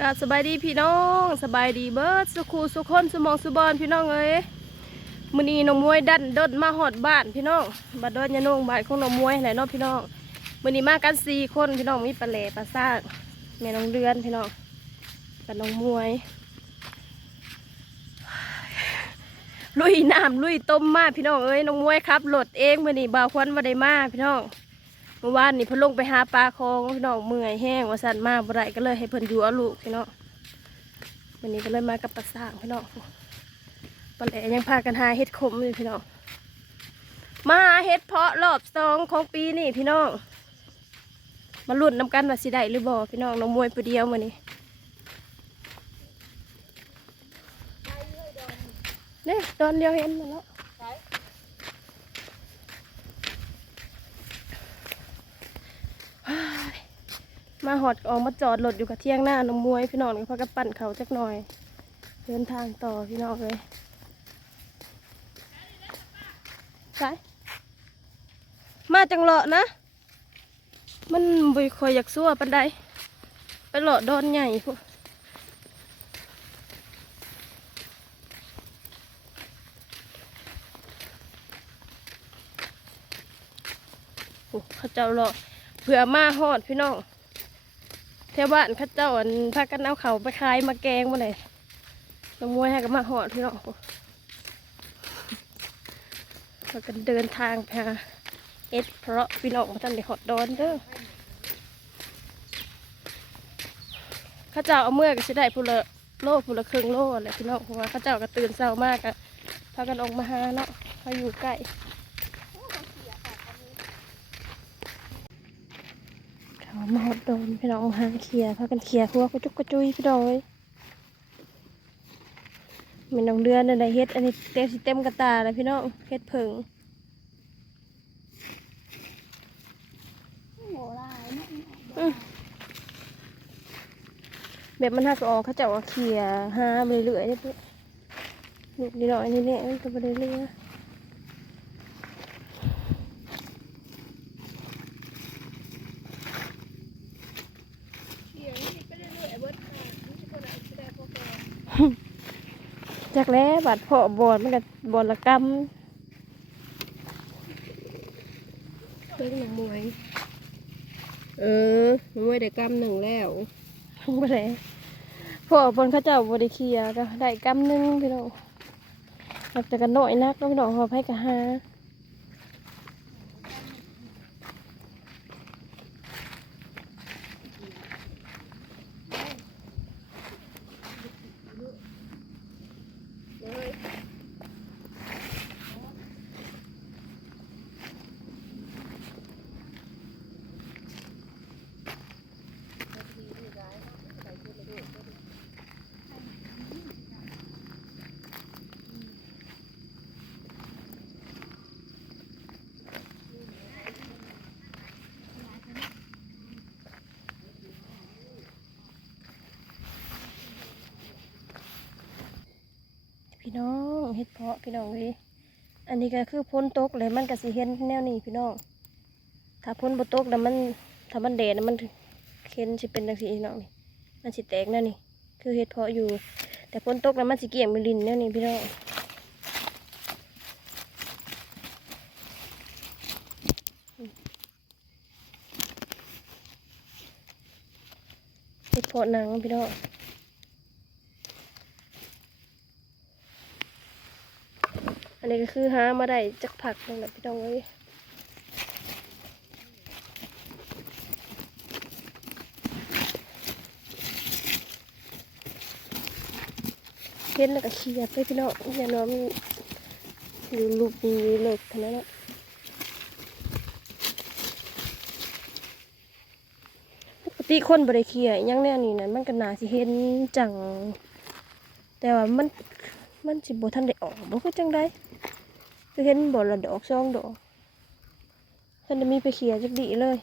กาสบายดีพี่น้องสบายดีเบิร์ดสุขูสุคนสุมองสุบอนพี่น้องเอ้ยมือนีน้องมวยดันดดมาหอดบ้านพี่น้องบัดดอนยะนงบ้านของน้องมวยไหนนาะพี่น้องมือนีมากันสี่คนพี่น้องมีปลาแหล่ปลาซากแม่น้องเดือนพี่น้องกับน้องมวย ลุยน้ำลุยต้มมาพี่น้องเอ้ยน้องมวยครับโหลดเองมือนีบ่าวควันบ่ได้มาพี่น้อง มื่อวานนี่เพิ่นลงไปหาปลาคองพี่น้องเมื่อยแห้งว่าสั่นมากบ่ได้ก็เลยให้เพิ่นอยู่เอาลูกพี่น้องวันนี้ก็เลยมากับปลาสร้างพี่น้องปลาแหลยังพากันหาเห็ดขมอยู่พี่น้องมาเห็ดเพาะรอบสองของปีนี่พี่น้องมาลุ้นน้ำกันว่าสิได้หรือบ่พี่น้องน้องมวยผู้เดียวมื้อนี้เนี่ยตอนเดียวเห็นมาแล้ว มาหอดออกมาจอดรถอยู่กับเที่ยงหน้าน้องมวยพี่น้องก็พากันปั่นเขาจักหน่อย เดินทางต่อพี่น้องเลยไปมาจังเลาะนะ มันบ่คอยอยากซั่วปันใดไปเลาะดอนใหญ่พวกเขาเจ้าเลาะเผื่อมาหอดพี่น้อง แถวบ้านเขาเจ้าอันพากันเอาเขาไปขายมาแกงมาเลยน้องมวยให้กันมาหอดพี่น้องพากันเดินทางไปหาเอ็ดเพราะพี่น้องมาทันได้หอดดอนเด้อข้าเจ้าเอาเมื่อก็จะได้พูละโลพูละครึ่งโลอะไรพี่น้องเพราะว่าข้าเจ้าก็ตื่นเช้ามากอะพากันออกมาหาเนาะพาอยู่ใกล้ เขา มาหดโดนพี่น้องหาเคลียร์พากันเคลียร์หัวกระจุกกระจุยพี่น้องเอ้ยมีน้องเดือนอะไรเฮ็ดอันนี้เต็มสิเต็มกระตาเลยพี่น้องเฮ็ดเผิงแบบมันหักออกเขาเจะเอาเคลียร์หาไปเรื่อยๆเนี่ยพี่ลูกนี่น้อยนี่เนี่ยมันก็ไปเรื่อยขียนนี่ไปเรื่อยๆเบิดค่ะนี่จะคนไหนจะได้พวกแก ๆจากแล้ว บาดเพาะบอดมันก็บอดละกรรมเพิ่งหนมวย เออมวยได้กรรมหนึ่งแล้วบ่ได้พวกบนเขาเจ้าบริเคลียร์ก็ได้กำหนึงพี่น้องหลักจากกันหน่อยนักแล้วพี่น้องขอให้กันหา น้องเฮ็ดเพาะพี่น้องเลยอันนี้ก็คือพ้นตกเลยมันก็สิเห็นแนวนี้พี่น้อง ถ้าพ้นบ่ตกแล้วมันถ้ามันแดดแล้วมันเห็นสิเป็นจังซี่พี่น้องนี่มันสิแตกแนวนี้คือเฮ็ดเพาะอยู่ แต่พ้นตกแล้วมันสิเกี่ยงไปลินแนวนี้พี่น้องเฮ็ดเพาะหนังพี่น้อง อันนี้ก็คือหามาได้จากผักนั่นแหละพี่น้องเอ้ยเห็นแล้วก็เครียดไปพี่น้องอย่าน้อมอยู่ลูกนี้เลิกเท่านั้นแหละปกติคนบริเคียยังแน่นี่นะมันก็น่าสิเห็นจัง แต่ว่ามันมันสิบ่ทันได้ออกบ่คือจังได คือเห็นบ่ละดอกสองดอกท่านจะมีไปเขียจักดีเลย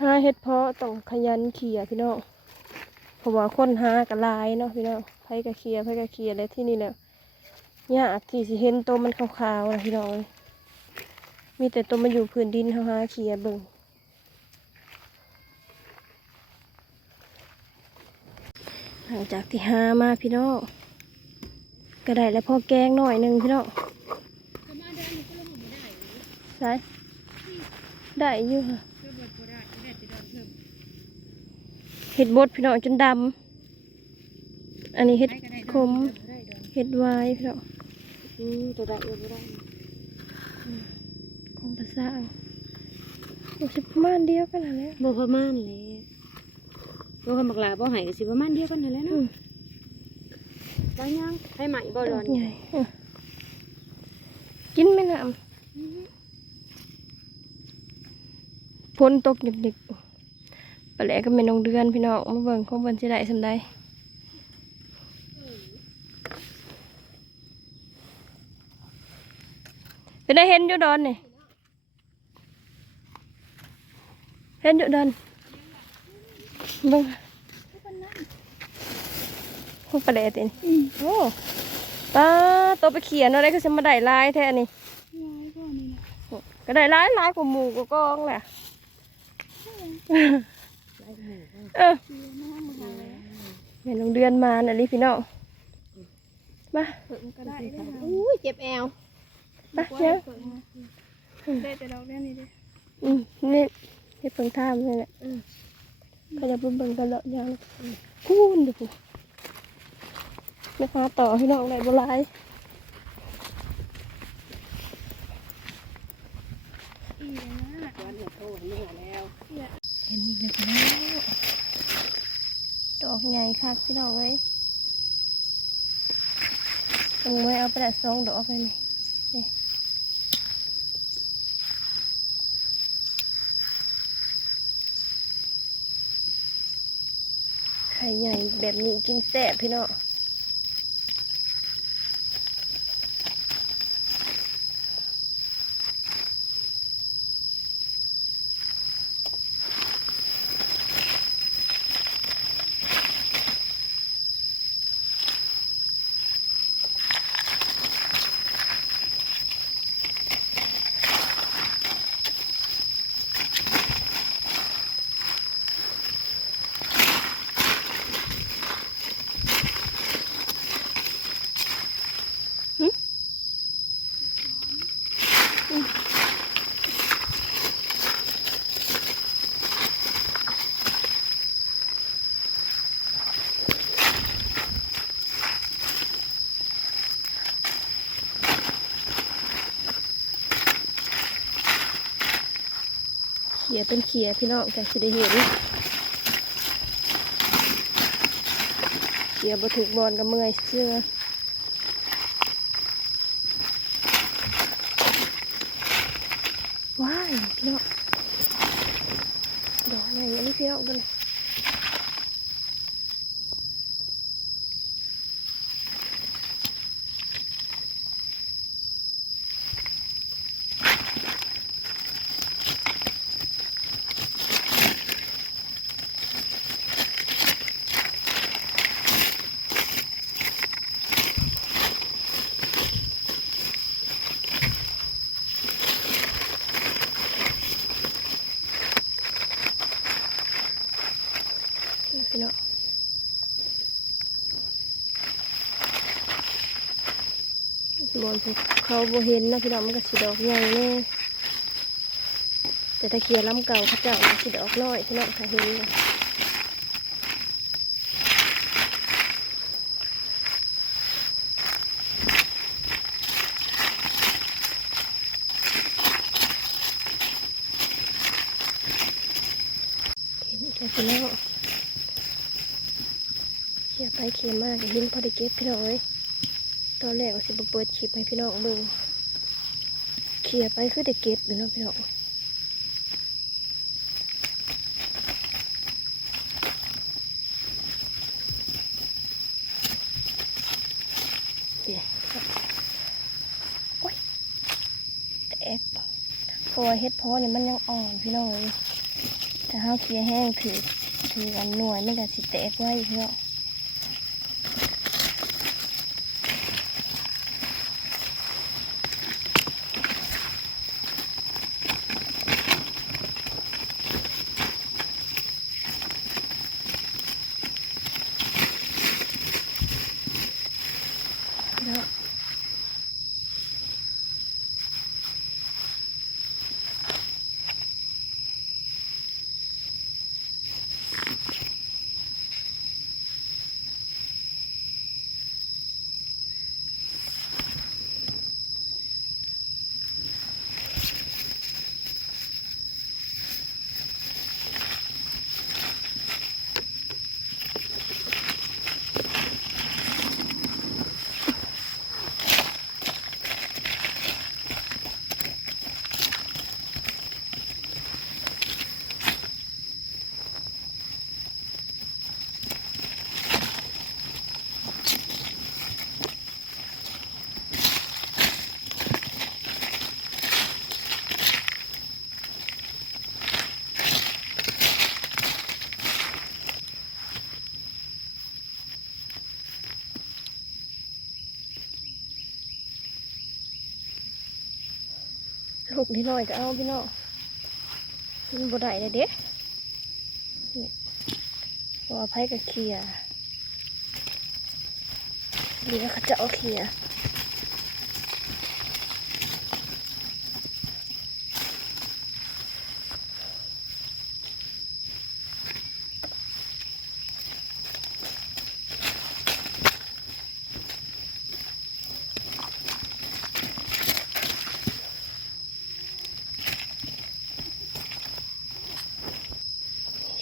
หาเฮ็ดเพาะต้องขยันเขี่ยพี่น้อง เพราะว่าคนหากระลายเนาะพี่น้องไผกระเคียไผกระเคียแล้วที่นี่แหละยากที่สิเห็นตัวมันขาวๆนะพี่น้องเอ้ยมีแต่ตัวมันอยู่พื้นดินเฮาหาเขี่ยเบิ่งหลังจากที่หามาพี่น้องก็ได้แล้วพอแกงหน่อยหนึงพี่น้องประมาณเดือนนี้ก็ลงมาได้ใช่ได้อยู่ค่ะ เพื่อเบิดบ่ได้ก็ได้แต่ดอนเพิ่ม เห็ดบดพี่น้องจนดำอันนี้เห็ดได้ก็ได้ขมได้ดอนเห็ดวายพี่น้องอืมตัวได้บ่ได้ของภาษาอังโอ้สิประมาณเดียวกันนั่นแหละบ่ประมาณเลยบ่คำบักลาบ่ให้ก็สิประมาณเดียวกันนั่นแหละอืเนาะมได้ยังให้ใหม่บ่ดอนใหญ่อืมกินไหมน้ำพ้นตกหนึกๆป ลาแหลก็เป็นนองเดือนพี่น้องมาเบิ่งของเบิ่นสิได้สำใดเป็นได้เห็นอยู่ดอนนี่เห็นอยู่ดอนเบิ่งพวกปลาแหลตินโอ้ตาตัวไปเขียนอะไรคือจะมาได้ลายแท้อันนี่ย้ายก็นี่นะก็ได้ลายลายของหมูกับกองแหละได้หมู่ก็ เออเสียน้ำมาแล้วเห็นโรงเดือนมาน่ะลิพี่น้องมาเพิ่มก็ได้ได้อุ้ยเจ็บแอวมาเนี่ยได้แต่ดอกแค่นี้ดิอืมนี่ให้เพิ่งท่ามนี่แหละก็จะเบิ่งเบิ่งกันเลาะยางคูนเดูปุ๊ไม่พาต่อพี่น้องได้บ่หลายอีนะวันหัวโตหัวแล้ว เห็นอีกแล้วพี่น้องดอก ใหญ่ค่ะพี่น้องเอ้ยตรงไว้เอาไปได้สองดอกไปนี่นี่ไข่ใหญ่แบบนี้กินแซ่บพี่น้อง เป็นเขียพี่น้องแต่สิได้เห็นเขียบถูกบอลกับเมื่อยเสื้อว้ายพี่น้องดอกใหญ่อันนี้พี่น้องดูเลย อลที่เขาโบเห็นนะพี่น้องมันก็สีดอกใหญ่แน่แต่ถ้าเขียล้ำเก่าเขาเจ้ามันสีดอกน้อยพี่น้องถ้าเห็นนะเห็นอีกแล้วพี่น้องเขี่ยไปเขี่ยมากเห็นพอได้เก็บพี่น้องเอ้ย ตอนแรกว่าสิบเปิดคลิปให้พี่น้องเบิ่งเขี่ยไปคือได้เก็บอยู่นะพี่น้องเดี๋ยวโอ๊ยแตกเพราะว่าเฮ็ดพอเนี่ยมันยังอ่อนพี่น้องเอ้ยถ้าเฮาเคียแห้งถือถืออันหน่วยมันก็สิแตกไว้พี่น้อง ลูกนิดหน่อยก็เอาพี่น้องมันบดได้เลยเด้นี่เพราะว่าไผก็เคียร์ดีแล้วเขาจะเอาเคียร์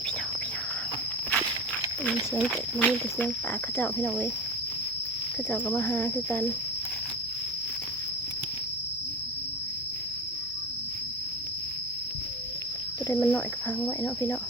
พี่น้องพี่น้องมันเสียงมันมีแต่เสียงปากเขาเจ้าพี่น้องเว้ยเขาเจ้าก็มาหาคือกันตัวใดมันหน่อยก็พังไว้เนาะพี่น้อง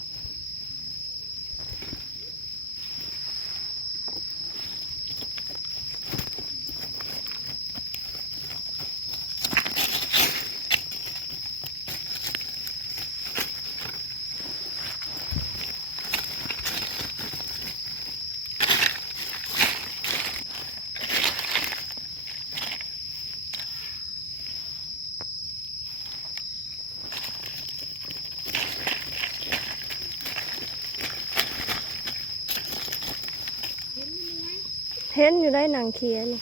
เห็นอยู่ได้หนังเขียนี่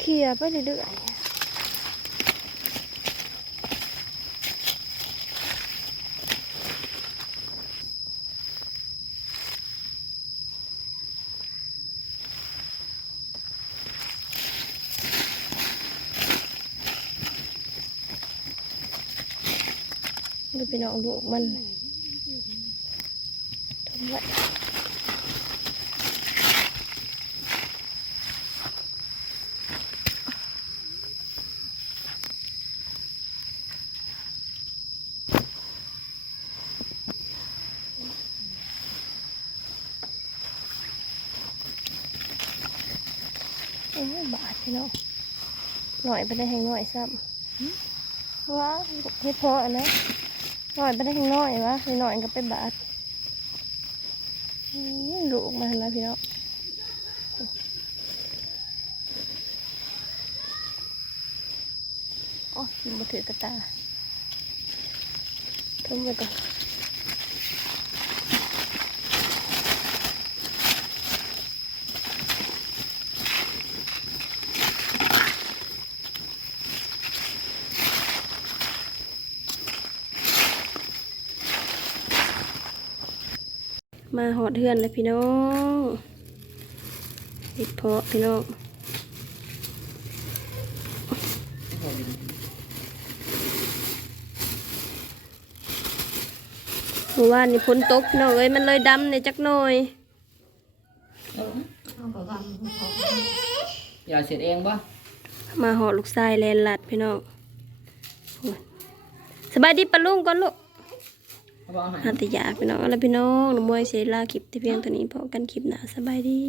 เขียไปเรื่อยๆดูไปน้องลูกมัน ทำไว้โอ้ยบาทพี่น้องหน่อยไปได้แห่งหน่อยซ้ำว้าเฮ็ดเพออันนะหน่อยไปได้แห่งหน่อยวะหน่อยก็ไปบาทอืม ลูกมาแล้วพี่น้องโอ้กินมาถือกระตาทุ่มไปก่อน มาหอดเทือนเลยพี่น้องเห็ดเพาะพี่น้องเมื่อวานนี่ฝนตกพี่น้องเอ้ยมันเลยดำในจักหน่อยอย่าเสร็จเองปะมาหอดลูกชายแลนลัดพี่น้องโอ้ยสบายดีปะลุงก่อนลูก อันติยาพี่น้องเอาละพี่น้องหนูมวยเสยลาคลิปที่เพียงเท่านี้พอกันคลิปหน้าสบายดี